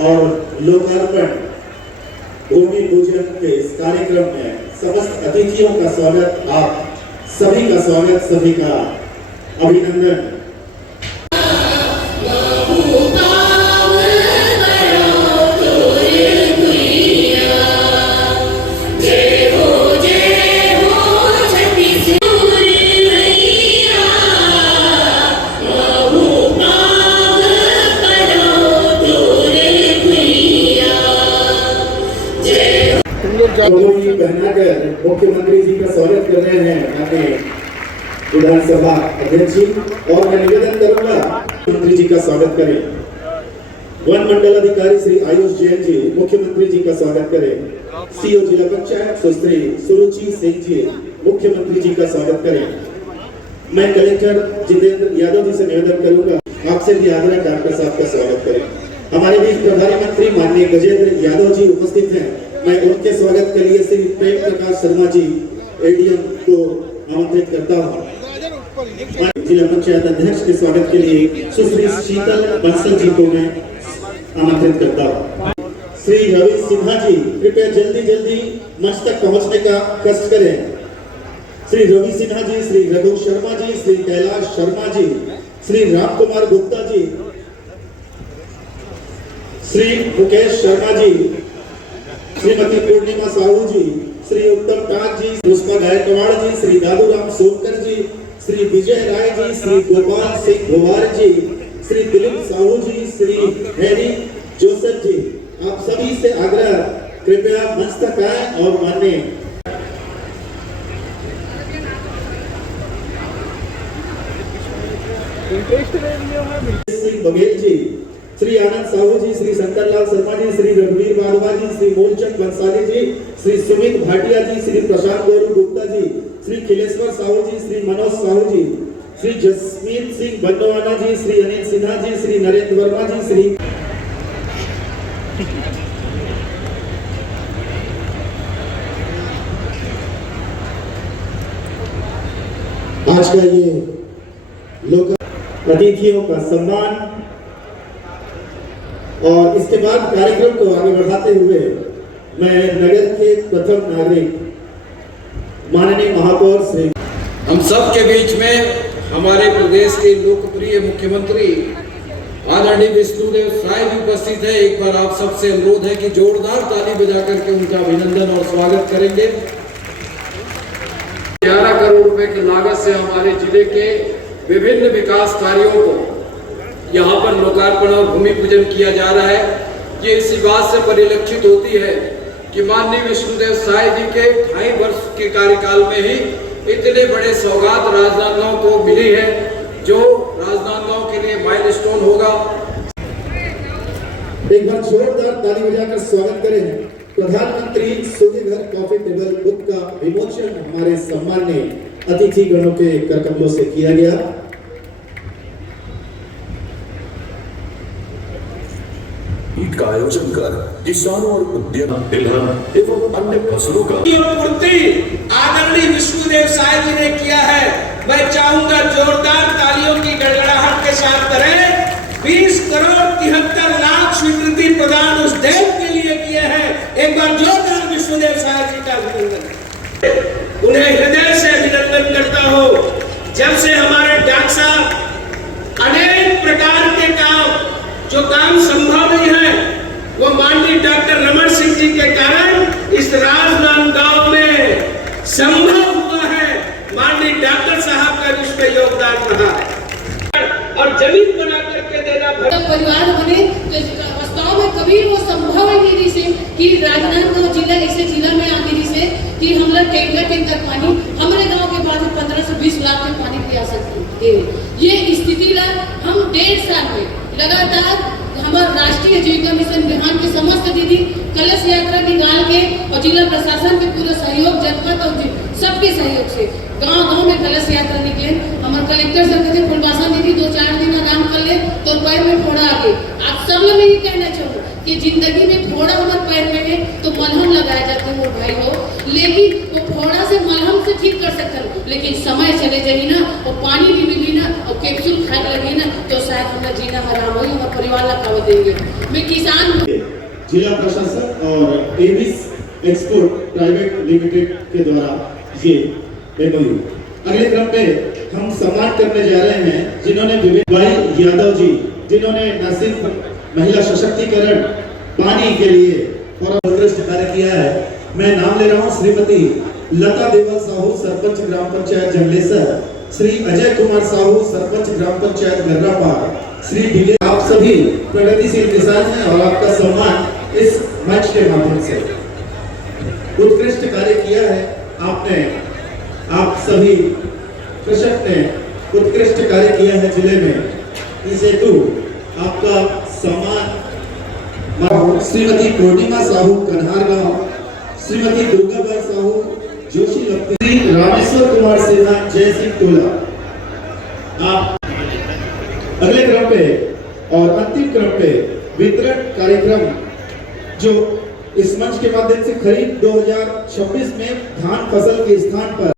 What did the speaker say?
और लोकार्पण भूमि पूजन के इस कार्यक्रम में समस्त अतिथियों का स्वागत, आप सभी का स्वागत, सभी का अभिनंदन। मुख्यमंत्री जी का स्वागत कर रहे हैं अपने विधानसभा अध्यक्ष जी, और मैं निवेदन करूंगा मुख्यमंत्री जी का स्वागत करें। वन मंडल अधिकारी श्री आयुष जैन जी मुख्यमंत्री जी का स्वागत करें। सीओ जिला पंचायत सुश्री सुरुचि सिंह जी मुख्यमंत्री जी का स्वागत करें। मैं कलेक्टर जितेंद्र यादव जी से निवेदन करूंगा, आपसे भी आग्रह कर आपका साथ का स्वागत करें। हमारे बीच प्रभारी मंत्री माननीय गजेंद्र यादव जी उपस्थित हैं, मैं उनके स्वागत के लिए श्री प्रेम प्रकाश शर्मा जी एडीएम को आमंत्रित करता हूँ। जिला पंचायत अध्यक्ष के स्वागत के लिए सुश्री शीतल बंसल जी को मैं आमंत्रित करता हूँ। श्री रवि सिन्हा जी कृपया जल्दी जल्दी मंच तक पहुँचने का कष्ट करें। श्री रवि सिन्हा जी, श्री रघु शर्मा जी, श्री कैलाश शर्मा जी, श्री राम कुमार गुप्ता जी, श्री मुकेश शर्मा जी, श्रीमती पूर्णिमा साहू जी, श्री उत्तम टाक जी, पुष्पा गायकवाड़ जी, श्री दादूराम सोनकर जी, श्री विजय राय जी, श्री गोपाल सिंह गोवार जी, श्री दिलीप साहू जी, श्री हैरी जोसेफ जी, आप सभी से आग्रह कृपया मंच तक आए और माननीय बघेल जी, श्री आनंद साहू जी, श्री शंकरलाल शर्मा जी, श्री रघुवीर वाधवा जी, श्री मूलचंद बंसाली जी, श्री सुमित भाटिया जी, श्री प्रशांत गौरव गुप्ता जी, श्री खिलेश्वर साहू जी, श्री मनोज साहू जी, श्री जसमीत सिंह बंडवाना जी, श्री अनिल सिन्हा जी, श्री नरेंद्र वर्मा जी, श्री आज का ये लोक अतिथियों का सम्मान, और इसके बाद कार्यक्रम को आगे बढ़ाते हुए मैं नगर के प्रथम नागरिक माननीय महापौर श्री हम सब के बीच में हमारे प्रदेश के लोकप्रिय मुख्यमंत्री आदरणीय विष्णुदेव साय जी उपस्थित है। एक बार आप सबसे अनुरोध है कि जोरदार ताली बजा करके उनका अभिनंदन और स्वागत करेंगे। 11 करोड़ रुपए की लागत से हमारे जिले के विभिन्न विकास कार्यों को यहाँ पर लोकार्पण और भूमि पूजन किया जा रहा है। ये इसी बात से परिलक्षित होती है कि माननीय विष्णुदेव साय जी के 2.5 वर्ष के कार्यकाल में ही इतने बड़े सौगात राजनांदगांव को मिली है, जो राजनांदगांव के लिए माइलस्टोन होगा। एक बार जोरदार ताली बजाकर स्वागत करें। प्रधानमंत्री सुविघर कॉफी टेबल बुक का विमोचन हमारे सम्मानीय अतिथि गणों के करकमलों से किया गया। का आयोजन कर किसानों और उद्यम तिलहन एवं अन्य फसलों का पूर्ति आदरणीय विष्णुदेव साय जी ने किया है। मैं चाहूंगा जोरदार तालियों की गड़गड़ाहट के साथ करें। 20 करोड़ 73 लाख स्वीकृति प्रदान उस देव के लिए किए हैं। एक बार जोरदार विष्णुदेव साय जी का अभिनंदन, उन्हें हृदय से अभिनंदन करता हूं। जब से हमारे डॉक्टर साहब अनेक प्रकार के काम जो काम संभव नहीं है, वो माननीय डॉक्टर रमन सिंह जी के कारण इस राजनांदगांव में संभव हुआ है। माननीय डॉक्टर साहब का इसमें योगदान रहा है। और जमीन बना करके देना परिवार बने तो वास्तव में कभी वो संभव ही नहीं से कि राजनांदगांव जिला ऐसे जिला में आगे से कि हमरा टैंकर पानी हमारे गांव के बाद 15 से 20 लाख के पानी पिया सकते हैं। ये स्थिति ला हम 1.5 साल में लगातार हमारे राष्ट्रीय जीविका मिशन बिहार के समस्त दीदी कलश यात्रा निकाल के और जिला प्रशासन के पूरे सहयोग, जनपद और सबके सहयोग से गांव-गांव में कलश यात्रा निकले। हमारे कलेक्टर सर कहते फुलबासन दीदी 2-4 दिन आराम कर ले तो पैर में फोड़ा आ गए। आप सब लोग ये कहना चाहूँ कि जिंदगी में फोड़ा हमारे पैर में है तो मलहम लगाया जाता है भाई हो, लेकिन वो फोड़ा से मलहम से ठीक कर सकते हैं, लेकिन समय चले जाए ना और पानी भी मिली ना और कैप्सूल खाने लगी ना तो शायद हमारा जीना हराम हो, हमारे परिवार ला खा देंगे। मैं किसान जिला प्रशासन और एबिस एक्सपोर्ट प्राइवेट लिमिटेड के द्वारा ये एमओयू। अगले क्रम पे हम सम्मान करने जा रहे हैं जिन्होंने भाई यादव जी, जिन्होंने न सिर्फ महिला सशक्तिकरण पानी के लिए और उत्कृष्ट कार्य किया है। मैं नाम ले रहा हूँ श्रीमती लता देवल साहू, सरपंच ग्राम पंचायत जंगलेसर, श्री अजय कुमार साहू, सरपंच ग्राम पंचायत गर्रापार, श्री ढीले। आप सभी प्रगतिशील किसान हैं और आपका सम्मान इस मंच के माध्यम से उत्कृष्ट कार्य किया है आपने। आप सभी कृषक ने उत्कृष्ट कार्य किया है जिले में, इस हेतु आपका सम्मान श्रीमती पूर्णिमा साहू कन्हारगांव, श्रीमती दुर्गाबाई साहू जोशी लक्ष्मी, श्री रामेश्वर कुमार सिन्हा, जय सिंह टोला। आप अगले क्रम पे और अंतिम क्रम पे वितरण कार्यक्रम जो इस मंच के माध्यम से खरीफ 2026 में धान फसल के स्थान पर